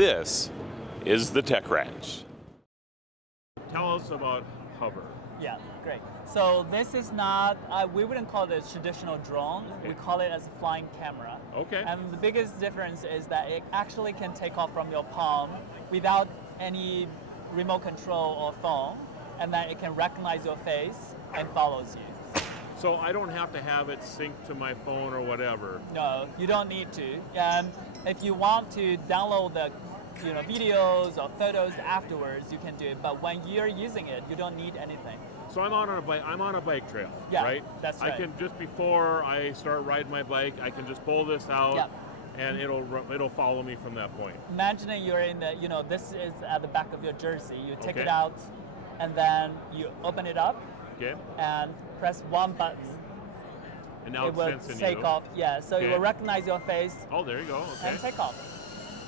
This is the Tech Ranch. Tell us about Hover. Yeah, great. So this is not, we wouldn't call it a traditional drone. Okay. We call it as a flying camera. Okay. And the biggest difference is that it actually can take off from your palm without any remote control or phone, and then it can recognize your face and follows you. So I don't have to have it synced to my phone or whatever. No, you don't need to. If you want to download the videos or photos afterwards, you can do it. But when you're using it, you don't need anything. So I'm on a bike. I'm on a bike trail, yeah, right? That's right. I can just before I start riding my bike, I can just pull this out, yeah. and it'll follow me from that point. Imagine you're in the this is at the back of your jersey. You take Okay. it out, and then you open it up, Okay. and press one button. And now it it's will sensing take you. off. Yeah, so Okay. it will recognize your face Oh, there you go. Okay. and take off.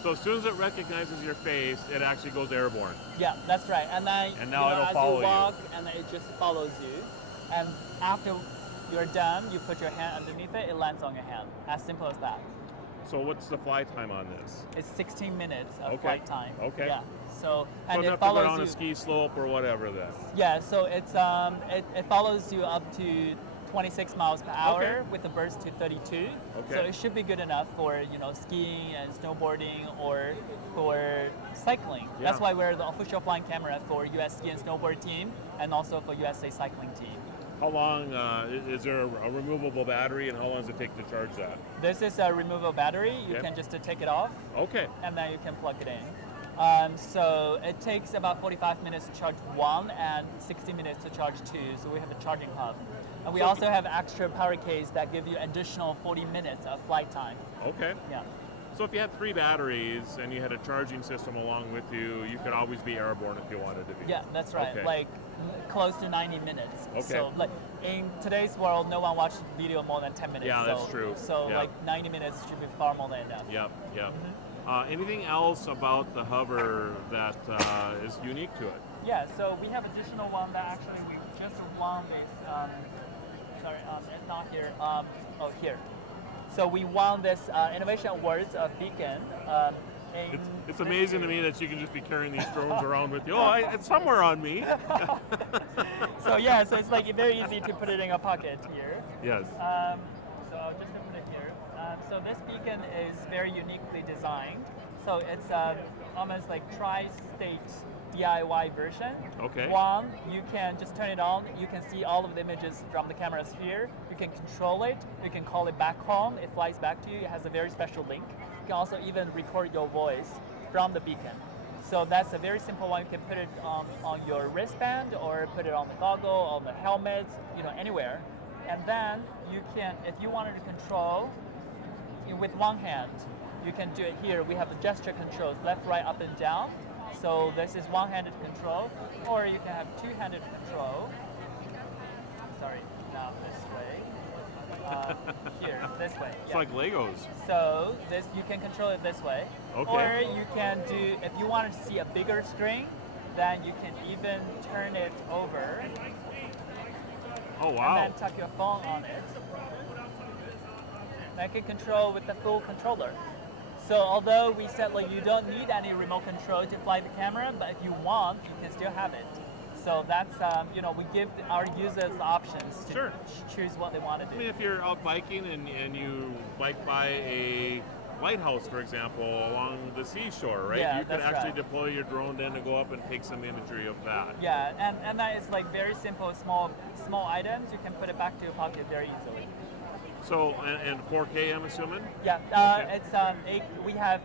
So as soon as it recognizes your face, it actually goes airborne. Yeah, that's right. And then And now it'll as follow you you. walk, and then it just follows you. And after you're done, you put your hand underneath it. It lands on your hand. As simple as that. So what's the fly time on this? It's 16 minutes of Okay. flight time. Okay. Yeah. So So and enough it to go follows down you. a ski slope or whatever then. Yeah. So it's it follows you up to 26 miles per hour Okay. with a burst to 32. Okay. So it should be good enough for skiing and snowboarding or for cycling. Yeah. That's why we're the official flying camera for US ski and snowboard team and also for USA cycling team. How long is there a removable battery, and how long does it take to charge that? This is a removable battery. You Okay. can just take it off Okay. and then you can plug it in. So it takes about 45 minutes to charge one and 60 minutes to charge two. So we have a charging hub. And we So- also have extra power case that give you additional 40 minutes of flight time. Okay. Yeah. So if you had 3 batteries and you had a charging system along with you, you could always be airborne if you wanted to be. Yeah, that's right. Okay. Like close to 90 minutes. Okay. So like in today's world, no one watches video more than 10 minutes. Yeah, that's true. So Yeah. like 90 minutes should be far more than enough. Yep, yep. Mm-hmm. Anything else about the Hover that is unique to it? Yeah, so we have additional one that actually we just won this. Sorry, it's not here. Here. So we won this Innovation Awards of Beacon. It's amazing to me that you can just be carrying these drones around with you. Oh, it's somewhere on me. So yeah, so it's like very easy to put it in a pocket here. Yes. So I'll just open it here. So this beacon is very uniquely designed. So it's almost like tri-state DIY version. Okay. One, you can just turn it on. You can see all of the images from the cameras here. You can control it. You can call it back home. It flies back to you. It has a very special link. You can also even record your voice from the beacon. So that's a very simple one. You can put it on your wristband or put it on the goggle, on the helmet, anywhere. And then you can, if you wanted to control with one hand, you can do it here. We have the gesture controls, left, right, up, and down. So this is one-handed control, or you can have two-handed control. Sorry, now this way. Here, this way. It's yeah. like Legos. So this you can control it this way. Okay. Or you can do, if you wanted to see a bigger screen, then you can even turn it over. Oh, wow. And then tuck your phone on it. And you can control with the full controller. So although we said you don't need any remote control to fly the camera, but if you want, you can still have it. So that's, we give our users options to Sure. choose what they want to do. I mean, if you're out biking and you bike by a lighthouse, for example, along the seashore, right? Yeah, you could that's actually right. deploy your drone then to go up and take some imagery of that. Yeah, and that is very simple, small items. You can put it back to your pocket very easily. So, and 4K, I'm assuming? Yeah, Okay. it's we have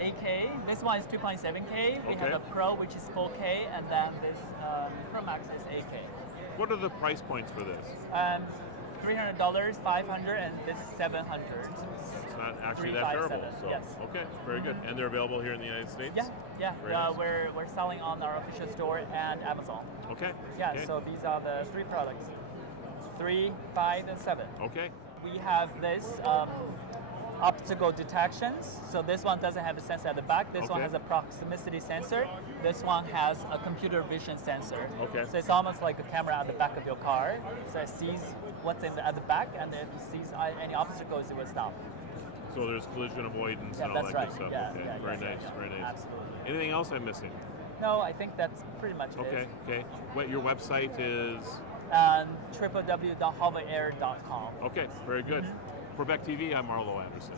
8K. This one is 2.7K. We have Okay. a Pro, which is 4K, and then this Pro Max is 8K. What are the price points for this? $300, $500, and this is $700. It's not actually that terrible. 357, So, yes. okay, very good. And they're available here in the United States? Yeah. Very nice. We're selling on our official store and Amazon. Okay. Yeah. Okay. So these are the 3 products: 3, 5, and 7. Okay. We have this optical detections. So this one doesn't have a sensor at the back. This one Okay. has a proximity sensor. This one has a computer vision sensor. Okay. So it's almost like a camera at the back of your car. So it sees what's at the back, and if it sees any obstacles, it will stop. So there's collision avoidance Yeah, and all that's that right. good stuff. Yeah, Okay, yeah, very yeah, nice, yeah. very nice. Absolutely. Anything else I'm missing? No, I think that's pretty much Okay, it. okay. What your website is? www.hoverair.com. Okay, very good. For Beck TV, I'm Marlo Anderson.